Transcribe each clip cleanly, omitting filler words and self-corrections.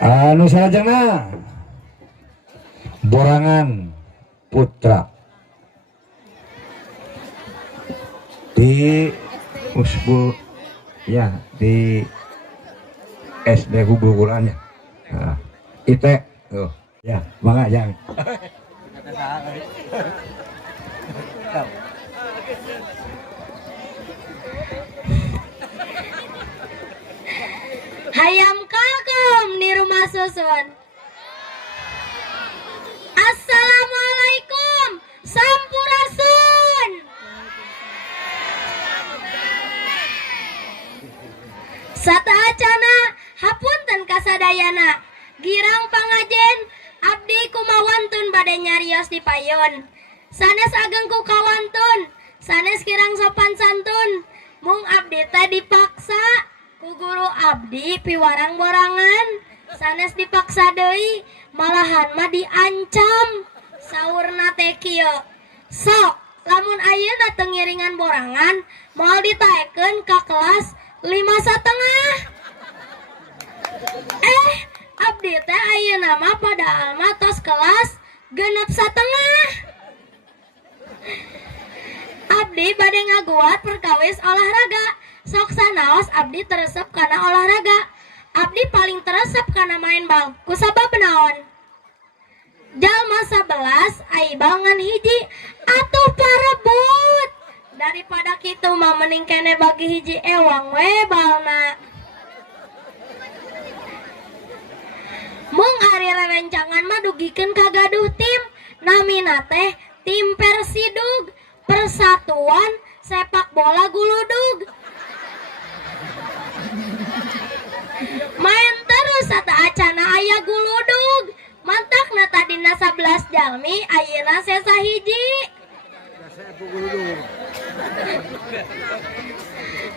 anu salajengna Borangan Putra di Usbul ya di SD Hubul-Hubulannya. Nah, Ite tuh ya mangga yang Hayam kagum di rumah susun. Assalamualaikum Sampurasun. Satahacana hapunten kasadayana girang pangajen abdi kumawantun bade nyarios di payon. Sanes ageng ku kawantun, sanes kirang sopan santun. Mung abdi teh dipaksa ku guru abdi piwarang borangan. Sanes dipaksa deui malahan mah diancam. Saurna teh kieu. Sok lamun ayeuna teu ngiringan borangan moal ditaekeun ka kelas 5,5. Abdi teh ayeuna mah padahal mah tos kelas 6,5. Abdi bade ngaguat perkawis olahraga. Sok sanaos abdi teresep kana olahraga. Abdi paling teresep kana main bal. Kusabab naon? Jalma 11 ai bangan hiji atuh parebut. Daripada kitu mah mending kene bagi hiji ewang we balna. Mung ari rerencangan mah dugikeun ka gaduh tim. Namina teh tim Persidug, Persatuan Sepak Bola Guludug. Main terus ata acana aya guludug. Mantakna tadina 11 jalmi ayeuna sesa hiji.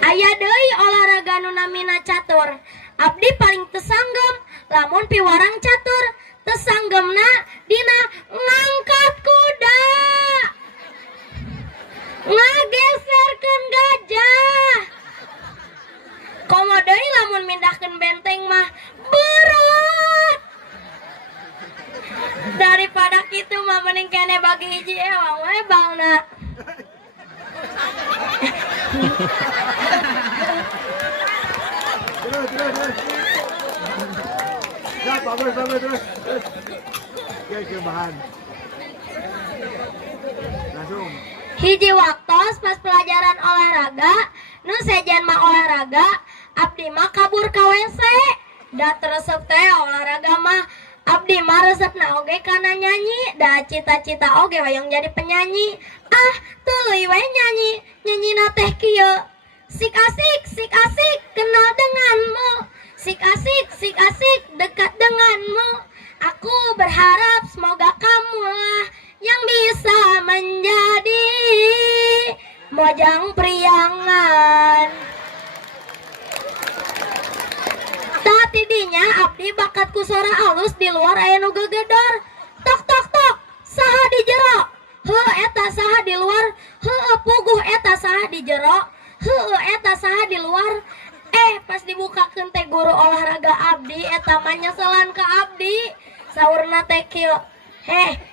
Aya deui olahraga nu namina catur. Abdi paling tesanggem lamun piwarang catur. Tesanggemna dina ngangkat kuda, ngageserkeun gajah. Komo deui lamun mindahkeun benteng mah berat. Daripada kitu mah mending kene bagi hiji ewang we balna. Terus. Oke, bahan. Langsung. Hiji waktos pas pelajaran olahraga, nu sejen mah olahraga, abdi mah kabur ka WC. Da teresep teh olahraga mah abdi mah resepna oge kana nyanyi, da cita-cita oge hoyong jadi penyanyi. Tuluy we nyanyi, nyanyina teh kieu. Sik asik kenal denganmu. Sik asik dekat denganmu. Aku berharap semoga kamulah yang bisa menjadi mojang priangan. Tatidinya abdi bakat ku suara alus di luar aya nu gegedor. Tok tok tok, saha di jero? Heuh eta saha di luar? Heuh puguh eta saha di jero? Heuh eta saha di luar? Pas dibukakeun teh guru olahraga abdi eta mah nyeselan ka abdi. Saurna teh kieu.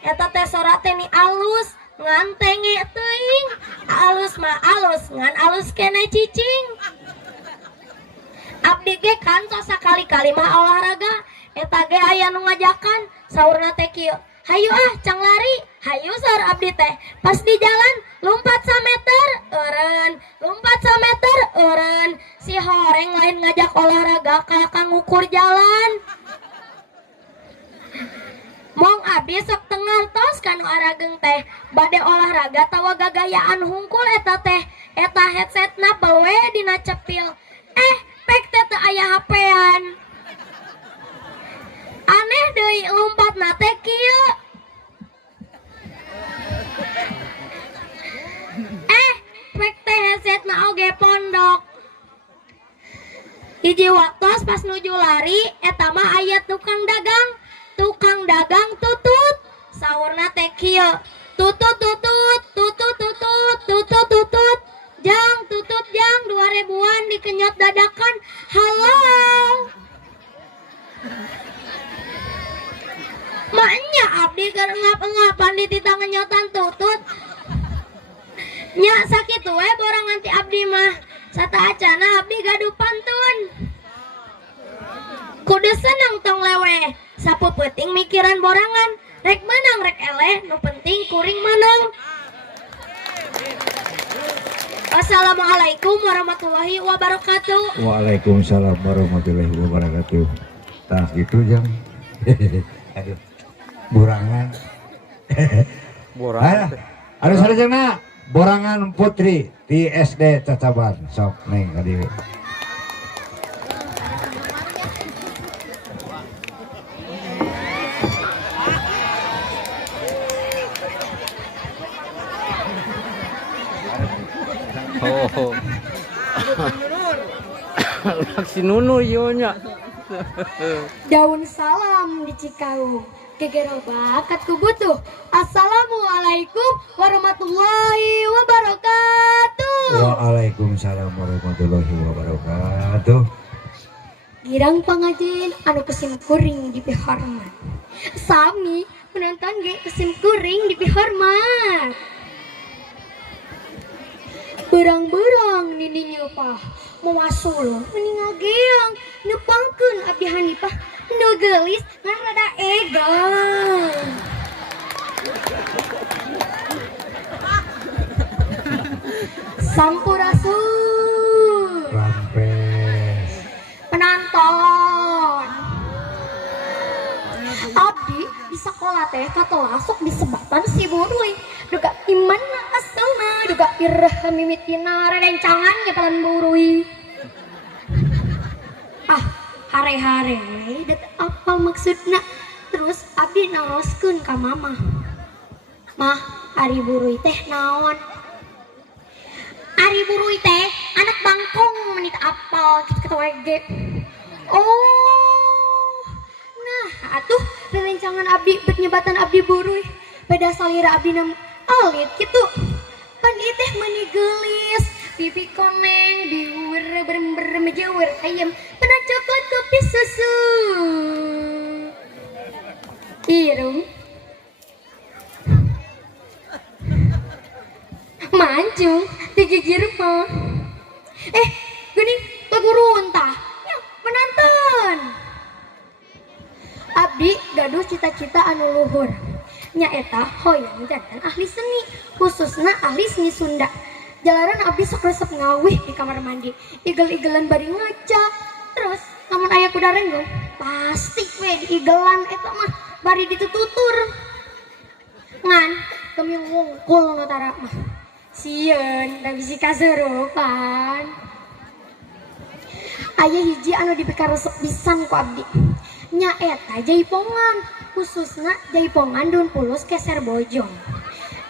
Eta teh sora teh ni alus, ngan tenge teuing. Alus mah alus, ngan alus kene cicing. Abdi ge kantos sakali-kali mah olahraga, eta ge aya nu ngajakan. Saurna teh kieu. Hayu cang lari. Hayu saur abdi teh. Pas di jalan lompat 1 meter, eureun. Lompat 1 meter, eureun. Si horeng lain ngajak olahraga kayak ngukur jalan. Mong abdi sok tengartos kanu arageng teh bade olahraga tawa gagayaan hungkul eta teh. Eta headsetna pelwe dina cepil. Pek teh teu aya HP-an. Aneh deui lompatna teh kieu. Pek teh headsetna oge pondok. Hiji waktos pas nuju lari eta mah aya tukang dagang tutut. Saurna teh kieu. Tutut jang 2000-an dikenyot dadakan. Halo Nya sakitu we borangan ti abdi mah. Sataacana abdi gaduh pantun. Kudu seneng tong lewe. Sapeupeting mikiran borangan. Rek menang rek eleh, nu penting kuring menang. Assalamualaikum warahmatullahi wabarakatuh. Waalaikumsalam warahmatullahi wabarakatuh. Tah gitu jang. Aduh. Borangan. Borangan. Aduh sarjana Borangan Putri di SD Cacaban. Sok neng kadieu. Oh. Si Nunu ieunya. Daun salam di Cikau. Gegerobakat ku butuh. Assalamualaikum warahmatullahi wabarakatuh. Waalaikumsalam warahmatullahi wabarakatuh. Girang pangajin anu kesim kuring di pihormat. Sami penonton ge kesim kuring di pihormat. Berang-berang nini nyupah mawasul meningal geang nepangkeun abdi Hanifah nu geulis ngan rada egang. Sampurasun Rampes. penonton abdi di sekolah teh katola sok disebatan si buruy duga imana asalna duga irah mimitina rerencangan nyepelan buruy. Hare-hare dat apa maksudna. Terus abdi naroskeun ka mama. Mah, ari buruy teh naon? Ari buruy teh anak bangkong menit apal kitu kata ge. Oh. Nah, atuh rerencangan abdi bet nyebatan abdi buruy. Pada salira abdi nam alit kitu. Pan ieu teh meuni geulis, pipi koneng, diueur berem jeueur ayam, pena coklat kopi susu. Irung. Mancung digigir mah. Geuning lagu tah. Ya, penonton. Abdi gaduh cita-cita anu luhur. Nyaeta hoyong jantan ahli seni, khususna ahli seni Sunda. Jalaran abdi sok resep ngawih di kamar mandi, igel-igelan bari ngaca. Terus lamun aya kuda renggong, pasti we diigelan eta mah bari ditututur. Ngan kami ngungkul notara mah. Sieun da bisi kasurupan. Aya hiji anu dipikaresep pisan ku abdi. Nyaeta jaipongan, khususna jaipongan Dun Pulus Keser Bojong.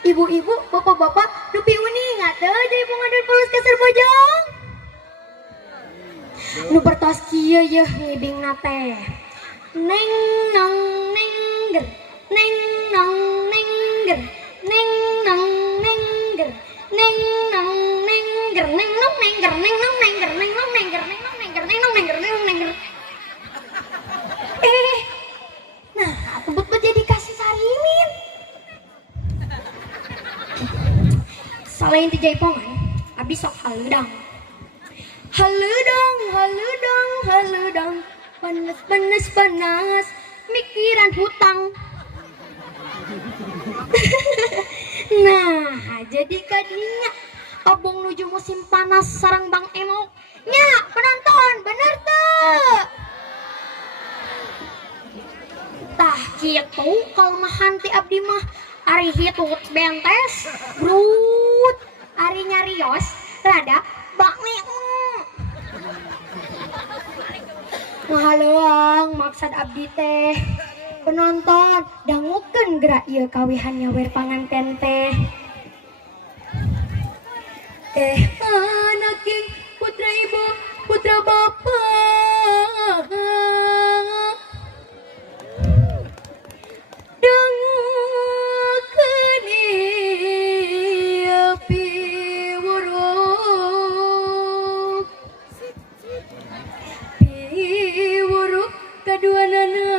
Ibu-ibu, bapak-bapak, dupi uning atuh jaipongan Dun Pulus Keser Bojong. Nu pertos kieu yeuh ngibingna teh. Neng nong neng ger, neng nong neng ger, neng nong neng ger, neng nong neng ger, neng nong neng ger, neng nong neng ger, neng nong neng ger, neng nong neng ger, neng nong neng ger, neng nong neng ger. Nah, tebut jadi kasih sarimin. Selain di jaipongan, abdi sok haludang. Haludang, haludang, haludang, panas, panas, panas, mikiran hutang. Nah, jadi kadinya abang nuju musim panas sarang Bang Emo. Nya, penonton, bener tuh. Tah kitu kalemahan ti abdi mah ari hitut bentes brut ari nyarios rada bakmi ngahaluang maksud abdi teh penonton dangukeun gerak ieu kawihan nyawer panganten teh anak putra ibu putra bapak dengukeun ieu piwuruk kaduanana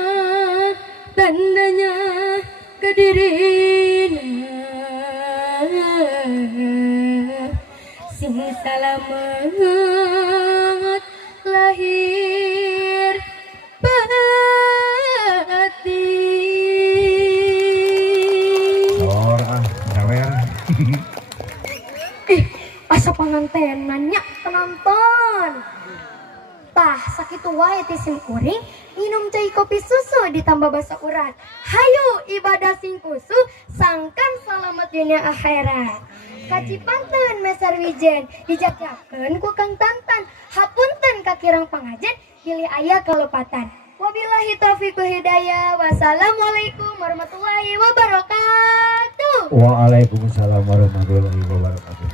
tandanya kadirina selamat lahir batin. Sor sawer. Asa pangantenannya penonton. Tah sakitu wae ti sim kuring minum cai kopi susu ditambah basa urat. Hayu ibadah sing kusu sangkan selamat dunia akhirat. Kacipanten Meser Wijen dijagakeun ku Kang Tantan. Hapunten ka kirang pangajen pilih aya kalepatan. Wabillahi taufiq wal hidayah. Wassalamualaikum warahmatullahi wabarakatuh. Waalaikumsalam warahmatullahi wabarakatuh.